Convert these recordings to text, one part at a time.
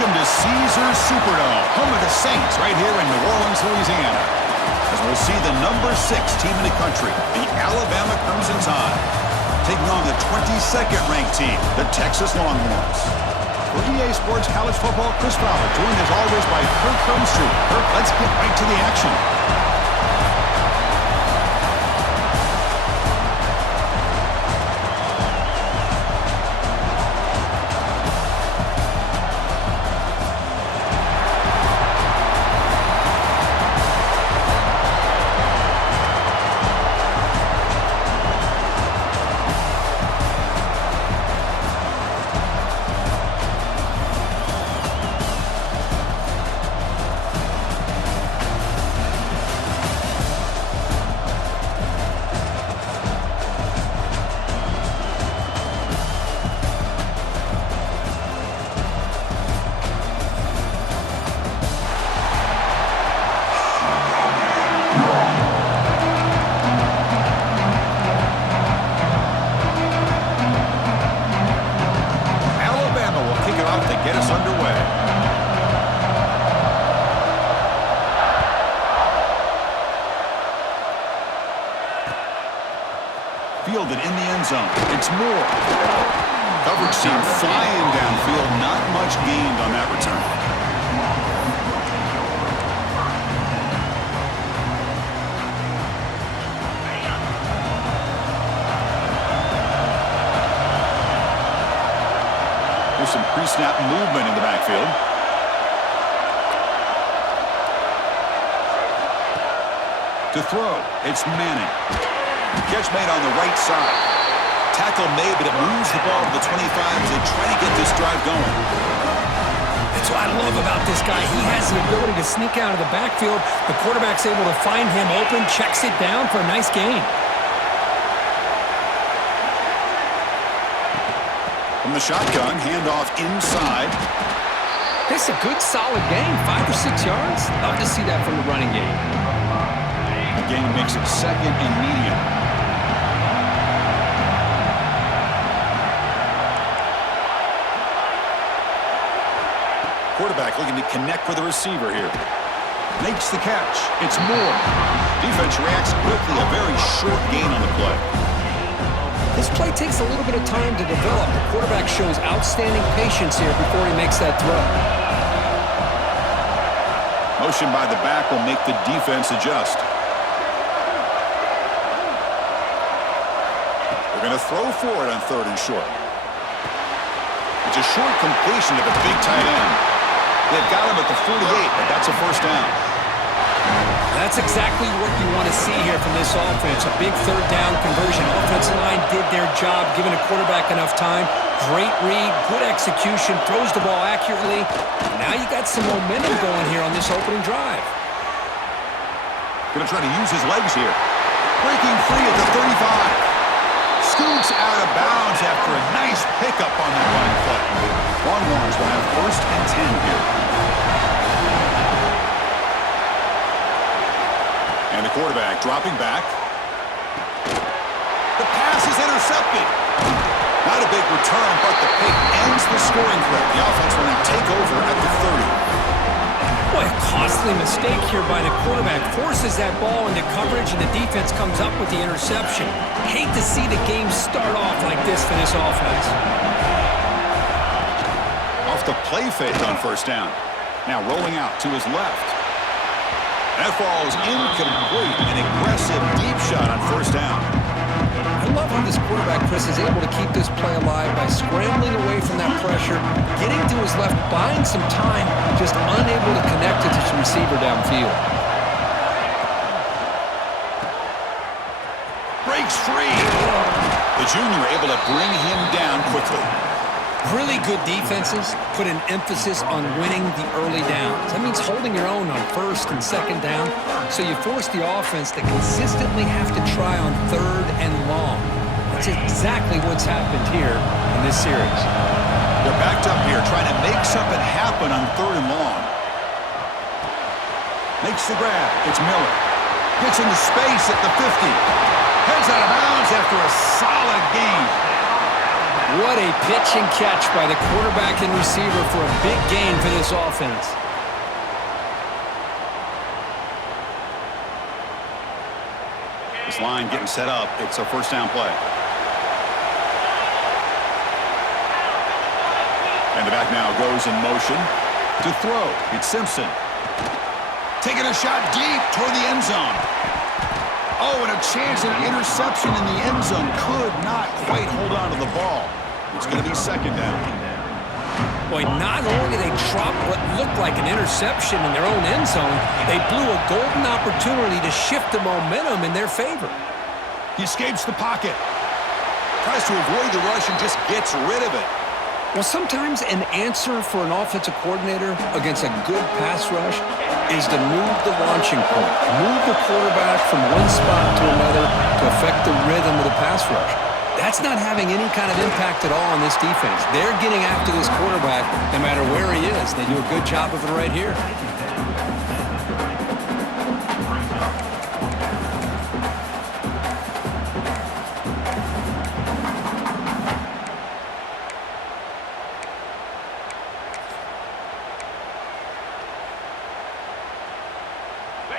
Welcome to Caesars Superdome, home of the Saints, right here in New Orleans, Louisiana. As we'll see the number 6 team in the country, the Alabama Crimson Tide, taking on the 22nd ranked team, the Texas Longhorns. For EA Sports College Football, Chris Fowler, joined as always by Kirk Herbstreit. Kirk, let's get right to the action. Get us underway. Fielded in the end zone. It's Moore. Coverage team flying downfield. Not much gained on that return. There's some pre-snap movement in the backfield. To throw, it's Manning. Catch made on the right side. Tackle made, but it moves the ball to the 25 to try to get this drive going. That's what I love about this guy. He has the ability to sneak out of the backfield. The quarterback's able to find him open, checks it down for a nice gain. From the shotgun, handoff inside. This is a good, solid gain. 5 or 6 yards. Love to see that from the running game. The gain makes it 2nd and medium. Quarterback looking to connect with the receiver here. Makes the catch. It's Moore. Defense reacts quickly. A very short gain on the play. This play takes a little bit of time to develop. The quarterback shows outstanding patience here before he makes that throw. Motion by the back will make the defense adjust. They're going to throw for it on 3rd and short. It's a short completion to the big tight end. They've got him at the 48, but that's a first down. That's exactly what you want to see here from this offense. A big 3rd down conversion. Offensive line did their job, giving the quarterback enough time. Great read, good execution, throws the ball accurately. Now you got some momentum going here on this opening drive. Going to try to use his legs here. Breaking free at the 35. Scoots out of bounds after a nice pickup on that running play. Longhorns will have 1st and 10 here. And the quarterback dropping back. The pass is intercepted. Not a big return, but the pick ends the scoring threat. The offense will now take over at the 30. Boy, a costly mistake here by the quarterback. Forces that ball into coverage, and the defense comes up with the interception. Hate to see the game start off like this for this offense. Off the play fake on 1st down. Now rolling out to his left. That ball is incomplete. An aggressive deep shot on 1st down. I love how this quarterback, Chris, is able to keep this play alive by scrambling away from that pressure, getting to his left, buying some time, just unable to connect it to his receiver downfield. Breaks free. The junior able to bring him down quickly. Really good defenses put an emphasis on winning the early downs. That means holding your own on 1st and 2nd down, so you force the offense to consistently have to try on 3rd and long. That's exactly what's happened here in this series. They're backed up here trying to make something happen on 3rd and long. Makes the grab. It's Miller. Gets into space at the 50. Heads out of bounds after a solid gain. What a pitch and catch by the quarterback and receiver for a big gain for this offense. This line getting set up. It's a first down play. And the back now goes in motion to throw. It's Simpson. Taking a shot deep toward the end zone. Oh, and a chance at an interception in the end zone. Could not quite hold on to the ball. It's going to be second down. Boy, not only did they drop what looked like an interception in their own end zone, they blew a golden opportunity to shift the momentum in their favor. He escapes the pocket. Tries to avoid the rush and just gets rid of it. Well, sometimes an answer for an offensive coordinator against a good pass rush is to move the launching point, move the quarterback from one spot to another to affect the rhythm of the pass rush. That's not having any kind of impact at all on this defense. They're getting after this quarterback no matter where he is. They do a good job of it right here.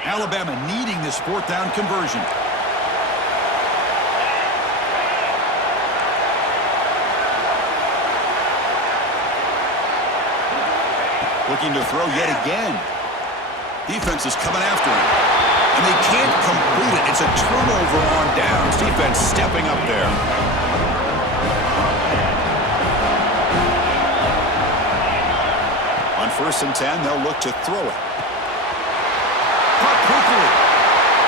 Alabama needing this fourth down conversion. Looking to throw yet again. Defense is coming after him. And they can't complete it. It's a turnover on downs. Defense stepping up there. On 1st and 10, they'll look to throw it. Caught quickly.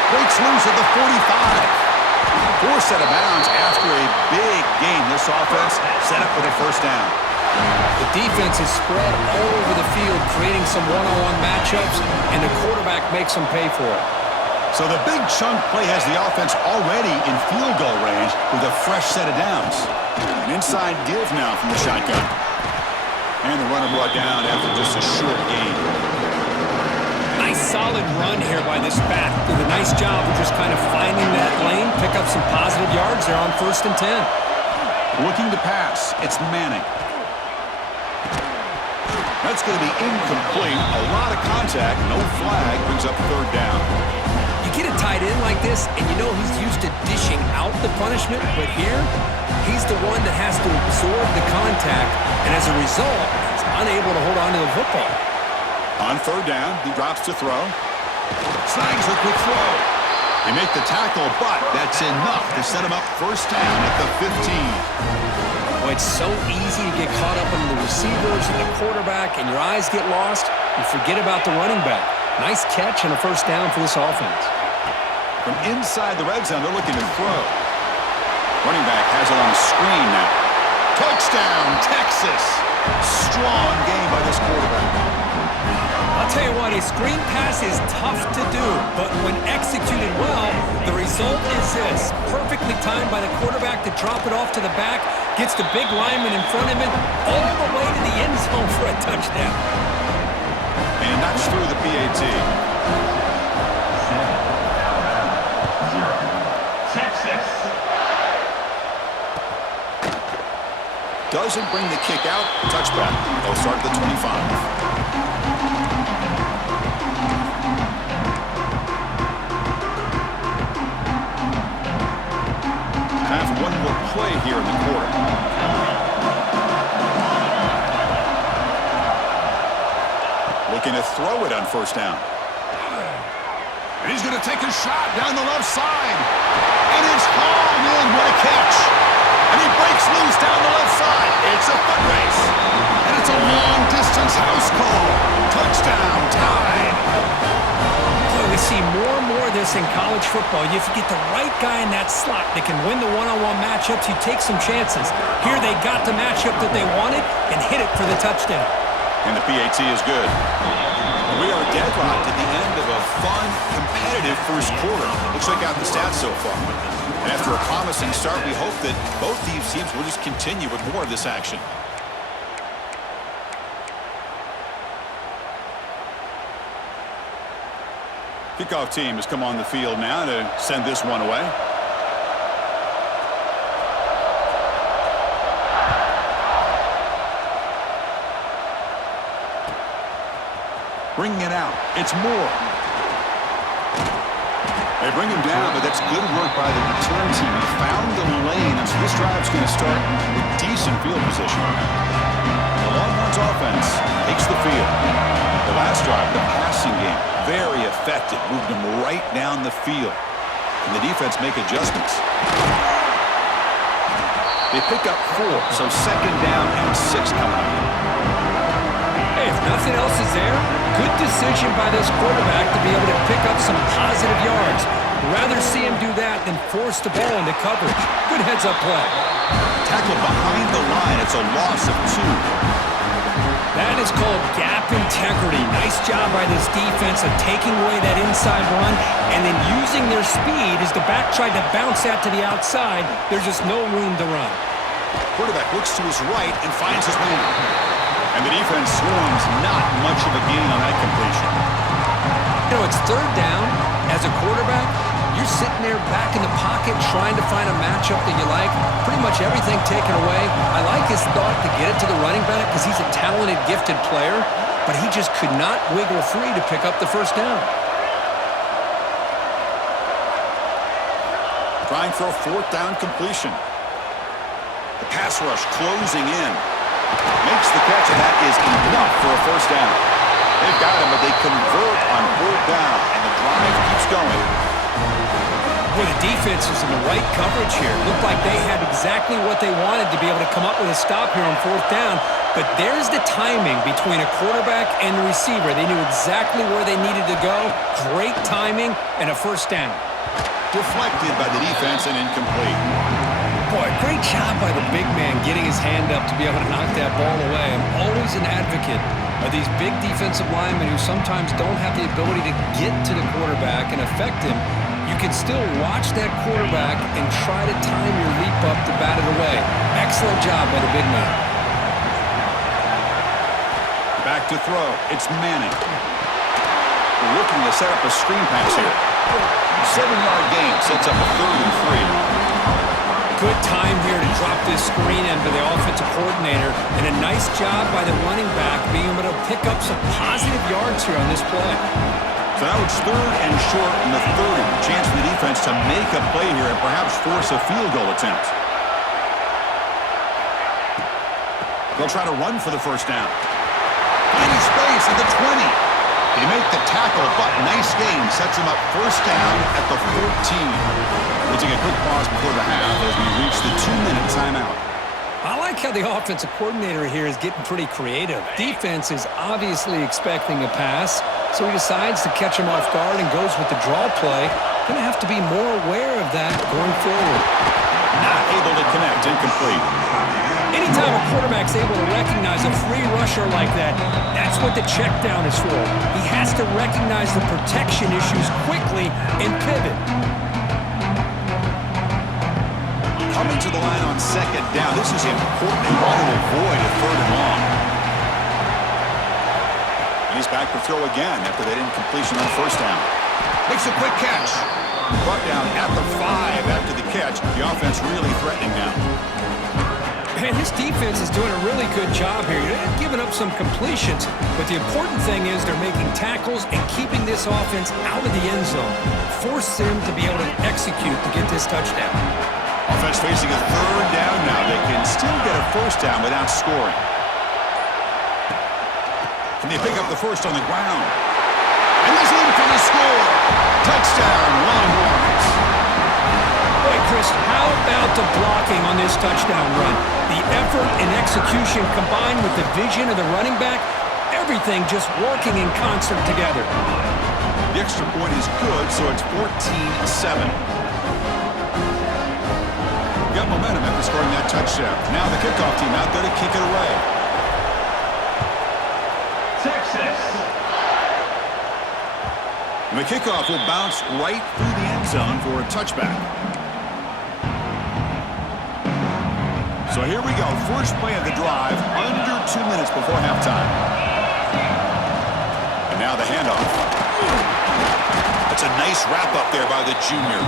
Breaks loose at the 45. Forced out of bounds after a big gain. This offense set up with a first down. The defense is spread all over the field, creating some one-on-one matchups, and the quarterback makes them pay for it. So the big chunk play has the offense already in field goal range with a fresh set of downs. An inside give now from the shotgun. And the runner brought down after just a short gain. Nice solid run here by this back. Did a nice job of just kind of finding that lane, pick up some positive yards there on 1st and 10. Looking to pass. It's Manning. That's going to be incomplete. A lot of contact. No flag. Brings up third down. You get a tight end like this, and you know he's used to dishing out the punishment, but here, he's the one that has to absorb the contact, and as a result, he's unable to hold on to the football. On third down, he drops to throw. Snags a quick throw. They make the tackle, but that's enough to set him up first down at the 15. Boy, it's so easy to get caught up in the receivers and the quarterback, and your eyes get lost. You forget about the running back. Nice catch and a first down for this offense. From inside the red zone, they're looking to throw. Running back has it on the screen now. Touchdown, Texas. Strong game by this quarterback. I'll tell you what, a screen pass is tough to do, but when executed well, the result is this. Perfectly timed by the quarterback to drop it off to the back, gets the big lineman in front of him, all the way to the end zone for a touchdown. And knocks through the PAT. Texas. Doesn't bring the kick out. Touchback. They'll start at the 25. One more play here in the quarter. Looking to throw it on first down. And he's going to take a shot down the left side. And it's hauled in. What a catch. And he breaks loose down the left side. It's a foot race. And it's a long-distance house call. Touchdown, tied. We see more and more of this in college football. If you get the right guy in that slot that can win the one-on-one matchups, you take some chances. Here they got the matchup that they wanted and hit it for the touchdown. And the PAT is good. We are deadlocked at the end of a fun, competitive first quarter. Let's check out the stats so far. And after a promising start, we hope that both these teams will just continue with more of this action. Kickoff team has come on the field now to send this one away. bringing it out. It's Moore. They bring him down, but that's good work by the return team. He found the lane, and so this drive's going to start with decent field position. The Longhorns offense takes the field. The last drive, the passing game, very effective. Moved him right down the field. And the defense make adjustments. They pick up 4, so second down and 6 coming up. Hey, if nothing else is there, good decision by this quarterback to be able to pick up some positive yards. Rather see him do that than force the ball into coverage. Good heads-up play. Tackle behind the line. It's a loss of 2. That is called gap integrity. Nice job by this defense of taking away that inside run and then using their speed as the back tried to bounce that to the outside. There's just no room to run. Quarterback looks to his right and finds his man. And the defense swarms. Not much of a gain on that completion. You know, it's third down. As a quarterback, you're sitting there back in the pocket trying to find a matchup that you like. Pretty much everything taken away. I like his thought to get it to the running back because he's a talented, gifted player, but he just could not wiggle free to pick up the first down. Trying for a 4th down completion. The pass rush closing in. Makes the catch, and that is enough for a first down. They've got him, but they convert on 4th down, and the drive keeps going. Boy, the defense is in the right coverage here. Looked like they had exactly what they wanted to be able to come up with a stop here on 4th down. But there's the timing between a quarterback and the receiver. They knew exactly where they needed to go. Great timing and a first down. Deflected by the defense and incomplete. Boy, great job by the big man getting his hand up to be able to knock that ball away. I'm always an advocate of these big defensive linemen who sometimes don't have the ability to get to the quarterback and affect him. You can still watch that quarterback and try to time your leap up to bat it away. Excellent job by the big man. Back to throw. It's Manning. Looking to set up a screen pass here. 7-yard gain sets up a 3rd and 3. Good time here to drop this screen into the offensive coordinator, and a nice job by the running back being able to pick up some positive yards here on this play. So now it's 3rd and short in the 30. Chance for the defense to make a play here and perhaps force a field goal attempt. They'll try to run for the first down. Finding space at the 20. They make the tackle, but nice gain. Sets him up first down at the 14. We'll take a quick pause before the half as we reach the 2-minute timeout. I like how the offensive coordinator here is getting pretty creative. Defense is obviously expecting a pass, so he decides to catch him off guard and goes with the draw play. Going to have to be more aware of that going forward. Not able to connect. Incomplete. Anytime a quarterback's able to recognize a free rusher like that, that's what the check down is for. He has to recognize the protection issues quickly and pivot. Coming to the line on 2nd down. This is important. They want to avoid a 3rd and long. And he's back to throw again after that incompletion on 1st down. Makes a quick catch. Brought down at the 5 after the catch. The offense really threatening now. Man, this defense is doing a really good job here. They're giving up some completions, but the important thing is they're making tackles and keeping this offense out of the end zone. Force them to be able to execute to get this touchdown. Offense facing a 3rd down now. They can still get a first down without scoring. Can they pick up the first on the ground? And he's in for the score. Touchdown, Longhorns. Boy, Chris, how about the blocking on this touchdown run? The effort and execution combined with the vision of the running back, everything just working in concert together. The extra point is good, so it's 14-7. Got momentum after scoring that touchdown. Now the kickoff team out there to kick it away. Texas. And the kickoff will bounce right through the end zone for a touchback. So here we go. First play of the drive, under 2 minutes before halftime. And now the handoff. That's a nice wrap-up there by the junior.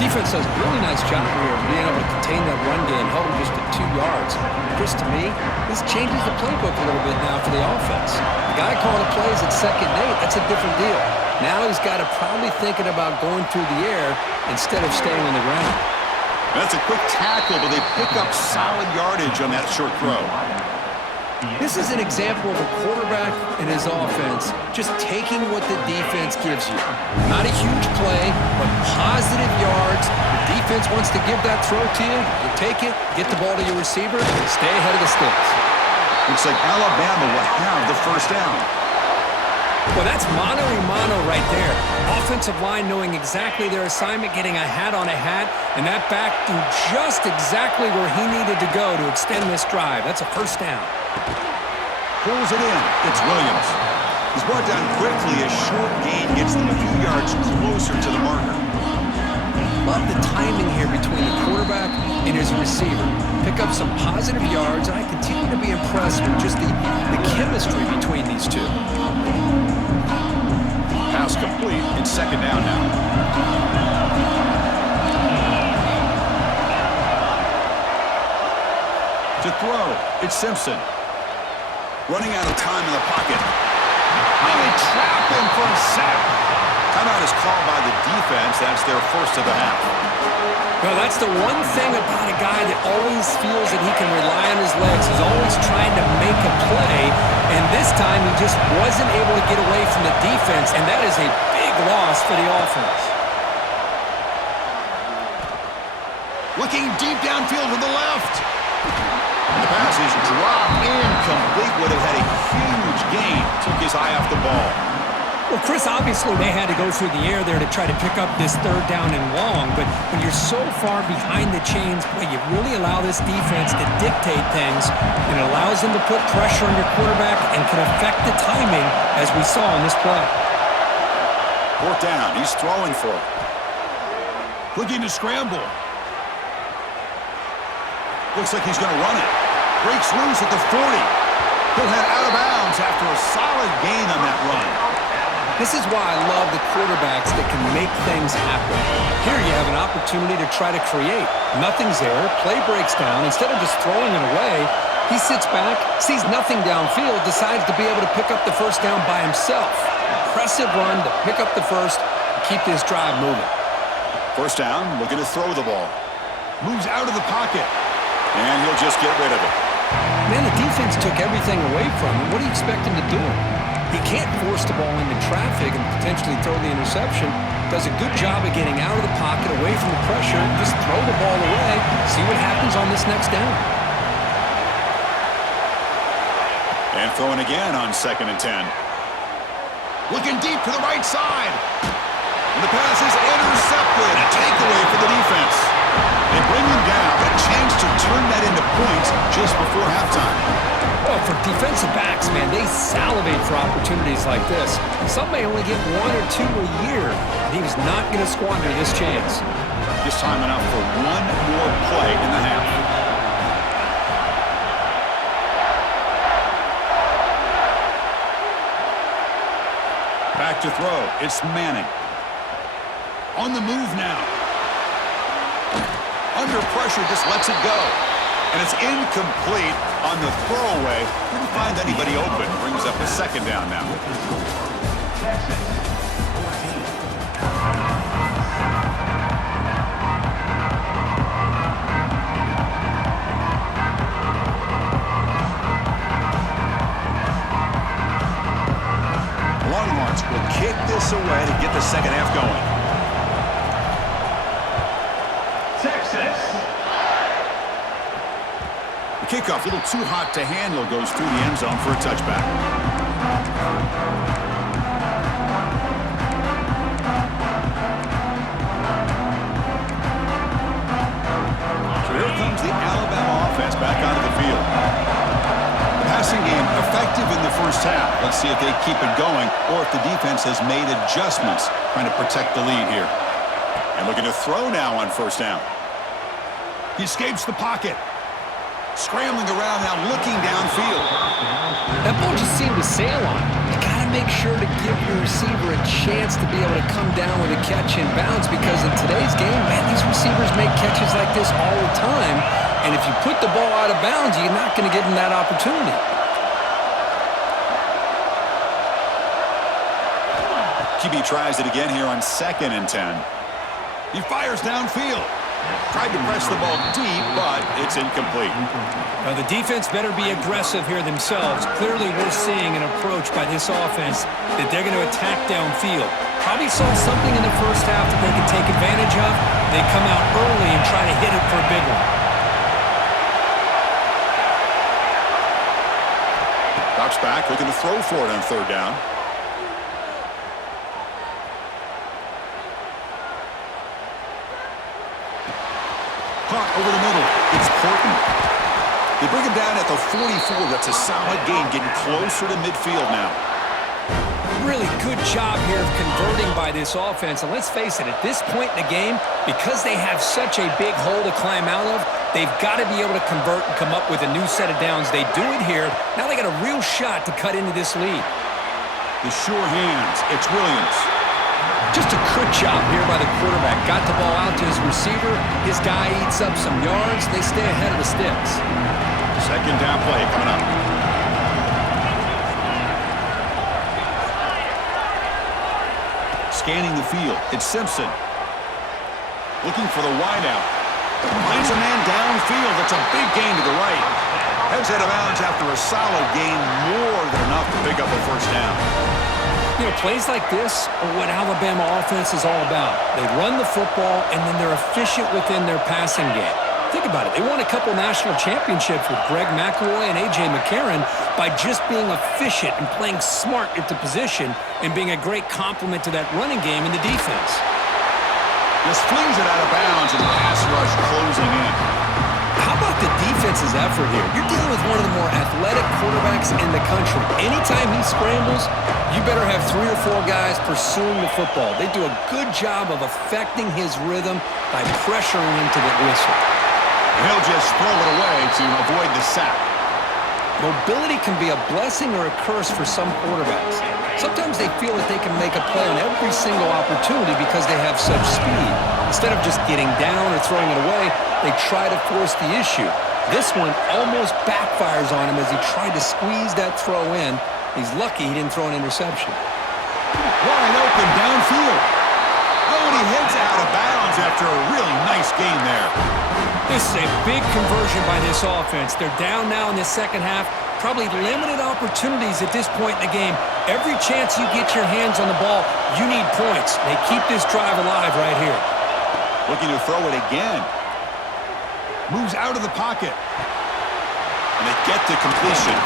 Defense does a really nice job here of being able to contain that run game, held him just to 2 yards. Chris, to me, this changes the playbook a little bit now for the offense. The guy calling the plays at 2nd and 8, that's a different deal. Now he's got to probably thinking about going through the air instead of staying on the ground. That's a quick tackle, but they pick up solid yardage on that short throw. This is an example of a quarterback and his offense just taking what the defense gives you. Not a huge play, but positive yards. The defense wants to give that throw to you. You take it, get the ball to your receiver, and stay ahead of the sticks. Looks like Alabama will have the first down. Well, that's mano-a-mano right there. Offensive line knowing exactly their assignment, getting a hat on a hat, and that back threw just exactly where he needed to go to extend this drive. That's a first down. Pulls it in. It's Williams. He's brought down quickly. A short gain gets them a few yards closer to the marker. Love the timing here between the quarterback and his receiver. Pick up some positive yards, and I continue to be impressed with just the chemistry between these two. Pass complete. It's 2nd down now. To throw, it's Simpson. Running out of time in the pocket. And they trap him for a sack. Timeout is called by the defense. That's their first of the half. Well, that's the one thing about a guy that always feels that he can rely on his legs. He's always trying to make a play, and this time he just wasn't able to get away from the defense, and that is a big loss for the offense. Looking deep downfield to the left. The pass is dropped incomplete. Would have had a huge gain. Took his eye off the ball. Well, Chris, obviously they had to go through the air there to try to pick up this 3rd down and long, but when you're so far behind the chains, boy, you really allow this defense to dictate things, and it allows them to put pressure on your quarterback and can affect the timing, as we saw in this play. 4th down. He's throwing for it. Looking to scramble. Looks like he's going to run it. Breaks loose at the 40. He'll head out of bounds after a solid gain on that run. This is why I love the quarterbacks that can make things happen. Here you have an opportunity to try to create. Nothing's there. Play breaks down. Instead of just throwing it away, he sits back, sees nothing downfield, decides to be able to pick up the first down by himself. Impressive run to pick up the first and keep this drive moving. First down, looking to throw the ball. Moves out of the pocket. And he'll just get rid of it. Man, the defense took everything away from him. What do you expect him to do? He can't force the ball into traffic and potentially throw the interception. Does a good job of getting out of the pocket, away from the pressure. Just throw the ball away. See what happens on this next down. And throwing again on 2nd and 10. Looking deep to the right side. And the pass is intercepted. A takeaway for the defense. They bring him down. A chance to turn that into points just before halftime. Well, for defensive backs, man, they salivate for opportunities like this. Some may only get 1 or 2 a year, and he was not going to squander this chance. Just time enough for one more play in the half. Back to throw. It's Manning. On the move now. Under pressure, just lets it go. And it's incomplete on the throwaway. Didn't find anybody open. Brings up a 2nd down now. Longhorns will kick this away to get the 2nd half going. Kickoff, a little too hot to handle, goes through the end zone for a touchback. So here comes the Alabama offense back onto the field. The passing game effective in the first half. Let's see if they keep it going or if the defense has made adjustments trying to protect the lead here. And looking to throw now on 1st down. He escapes the pocket. Scrambling around now, looking downfield. That ball just seemed to sail on him. You got to make sure to give your receiver a chance to be able to come down with a catch and bounce, because in today's game, man, these receivers make catches like this all the time. And if you put the ball out of bounds, you're not going to give him that opportunity. QB tries it again here on 2nd and 10. He fires downfield. Tried to press the ball deep, but it's incomplete. Now, the defense better be aggressive here themselves. Clearly, we're seeing an approach by this offense that they're going to attack downfield. Probably saw something in the first half that they can take advantage of. They come out early and try to hit it for a big one. Drops back, looking to throw for it on 3rd down. Caught over the middle. It's Horton. They bring him down at the 44. That's a solid gain, getting closer to midfield now. Really good job here of converting by this offense. And let's face it, at this point in the game, because they have such a big hole to climb out of, they've got to be able to convert and come up with a new set of downs. They do it here. Now they got a real shot to cut into this lead. The sure hands. It's Williams. Just a good job here by the quarterback. Got the ball out to his receiver. His guy eats up some yards. They stay ahead of the sticks. 2nd down play coming up. Scanning the field. It's Simpson. Looking for the wideout. Finds a man downfield. That's a big gain to the right. Heads out of bounds after a solid gain, more than enough to pick up a 1st down. You know, plays like this are what Alabama offense is all about. They run the football, and then they're efficient within their passing game. Think about it. They won a couple national championships with Greg McElroy and A.J. McCarron by just being efficient and playing smart at the position and being a great complement to that running game in the defense. Just flings it out of bounds and pass rush closing in. How about the defense's effort here? You're dealing with one of the more athletic quarterbacks in the country. Anytime he scrambles, you better have 3 or 4 guys pursuing the football. They do a good job of affecting his rhythm by pressuring him to the whistle. He'll just throw it away to avoid the sack. Mobility can be a blessing or a curse for some quarterbacks. Sometimes they feel that they can make a play on every single opportunity because they have such speed. Instead of just getting down or throwing it away, they try to force the issue. This one almost backfires on him as he tried to squeeze that throw in. He's lucky he didn't throw an interception. Wide open downfield. Oh, and he heads out of bounds after a really nice gain there. This is a big conversion by this offense. They're down now in the second half. Probably limited opportunities at this point in the game. Every chance you get your hands on the ball, you need points. They keep this drive alive right here. Looking to throw it again. Moves out of the pocket. And they get the completion.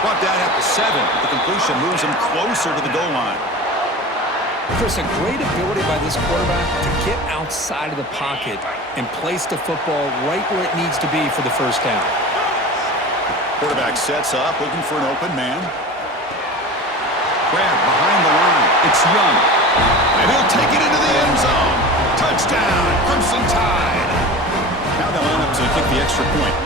Brought down at the 7. The completion moves him closer to the goal line. There's a great ability by this quarterback to get outside of the pocket and place the football right where it needs to be for the 1st down. Quarterback sets up, looking for an open man. Grab behind the line. It's Young. And he'll take it into the end zone. Touchdown, Crimson Tide. Now they'll line up to kick the extra point.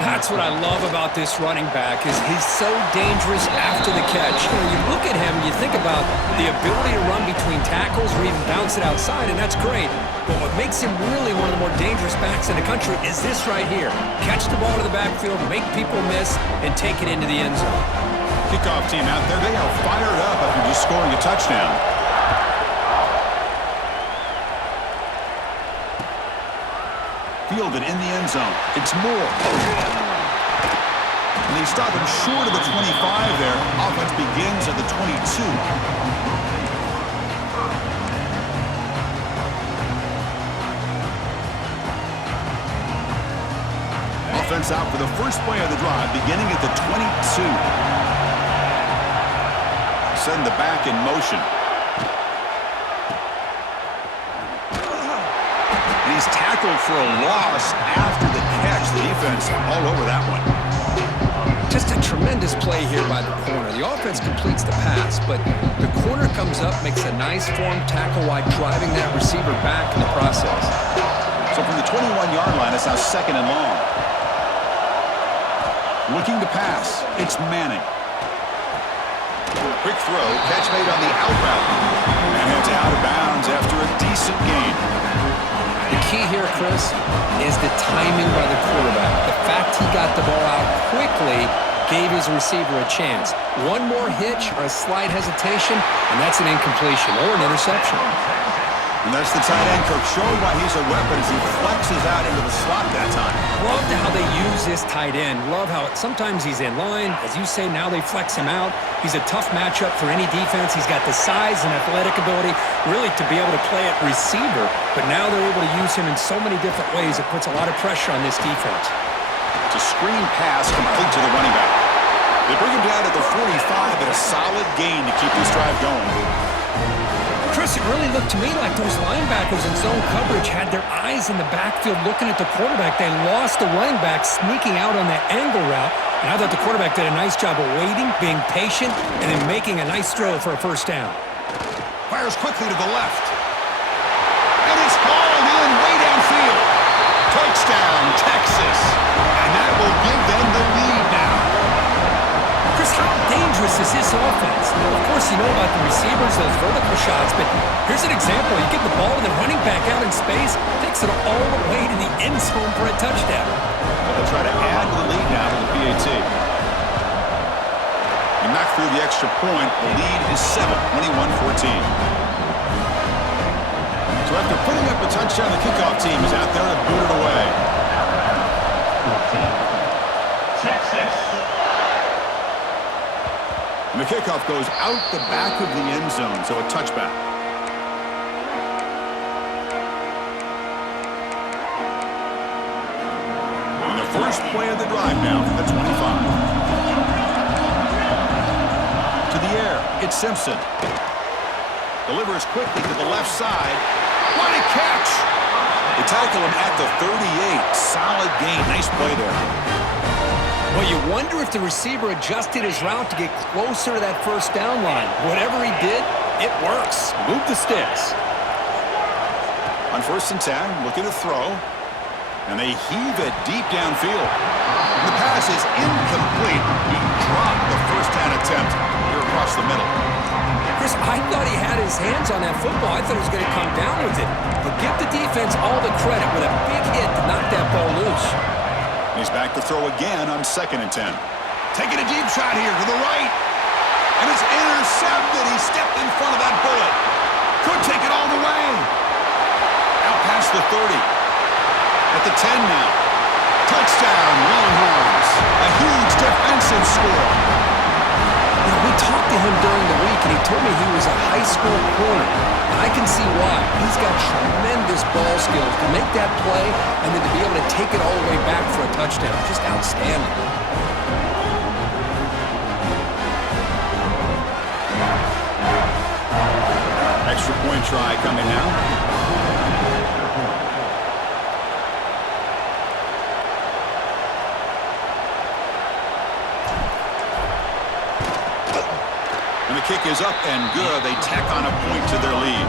That's what I love about this running back is he's so dangerous after the catch. You know, you look at him, you think about the ability to run between tackles or even bounce it outside, and that's great. But what makes him really one of the more dangerous backs in the country is this right here. Catch the ball to the backfield, make people miss, and take it into the end zone. Kickoff team out there, they are fired up after just scoring a touchdown. Fielded in the end zone. It's Moore. And they stop him short of the 25 there. Offense begins at the 22. Offense out for the first play of the drive, beginning at the 22. Send the back in motion. He's tackled for a loss after the catch. The defense all over that one. Just a tremendous play here by the corner. The offense completes the pass, but the corner comes up, makes a nice form tackle while driving that receiver back in the process. So from the 21-yard line, it's now 2nd and long. Looking to pass. It's Manning. Quick throw. Catch made on the out route. And it's out of bounds after a decent gain. The key here, Chris, is the timing by the quarterback. The fact he got the ball out quickly gave his receiver a chance. One more hitch or a slight hesitation, and that's an incompletion or an interception. And that's the tight end, Kirk, showing why he's a weapon as he flexes out into the slot that time. Loved how they use this tight end. Love how sometimes he's in line. As you say, now they flex him out. He's a tough matchup for any defense. He's got the size and athletic ability really to be able to play at receiver. But now they're able to use him in so many different ways. It puts a lot of pressure on this defense. It's a screen pass complete to the running back. They bring him down at the 45 at a solid gain to keep this drive going. Chris, it really looked to me like those linebackers in zone coverage had their eyes in the backfield looking at the quarterback. They lost the running back sneaking out on that angle route. And I thought the quarterback did a nice job of waiting, being patient, and then making a nice throw for a first down. Fires quickly to the left. And it's hauled in way downfield. Touchdown, Texas. And that will give them the lead now. Chris, how dangerous is this offense? Now, of course, you know about the receivers, those vertical shots, but here's an example. You get the ball to the running back out in space, takes it all the way to the end zone for a touchdown. So they'll try to add to the lead now with the PAT. And back through the extra point, the lead is 7, 21-14. So after putting up a touchdown, the kickoff team is out there to boot it away. Texas. And the kickoff goes out the back of the end zone, so a touchback. And the first play of the drive now from the 25. To the air, it's Simpson. Delivers quickly to the left side. What a catch! They tackle him at the 38. Solid gain. Nice play there. Well, you wonder if the receiver adjusted his route to get closer to that first down line. Whatever he did, it works. Move the sticks. On 1st and 10, looking to throw. And they heave it deep downfield. The pass is incomplete. He dropped the first down attempt here across the middle. Chris, I thought he had his hands on that football. I thought he was going to come down with it. But give the defense all the credit with a big hit to knock that ball loose. He's back to throw again on 2nd and 10. Taking a deep shot here to the right. And it's intercepted. He stepped in front of that bullet. Could take it all the way. Out past the 30. At the 10 now. Touchdown, Longhorns. A huge defensive score. You know, we talked to him during the week, and he told me he was a high school corner. And I can see why. He's got tremendous ball skills to make that play and then to be able to take it all the way back for a touchdown. Just outstanding. Extra point try coming now. And the kick is up and good. They tack on a point to their lead.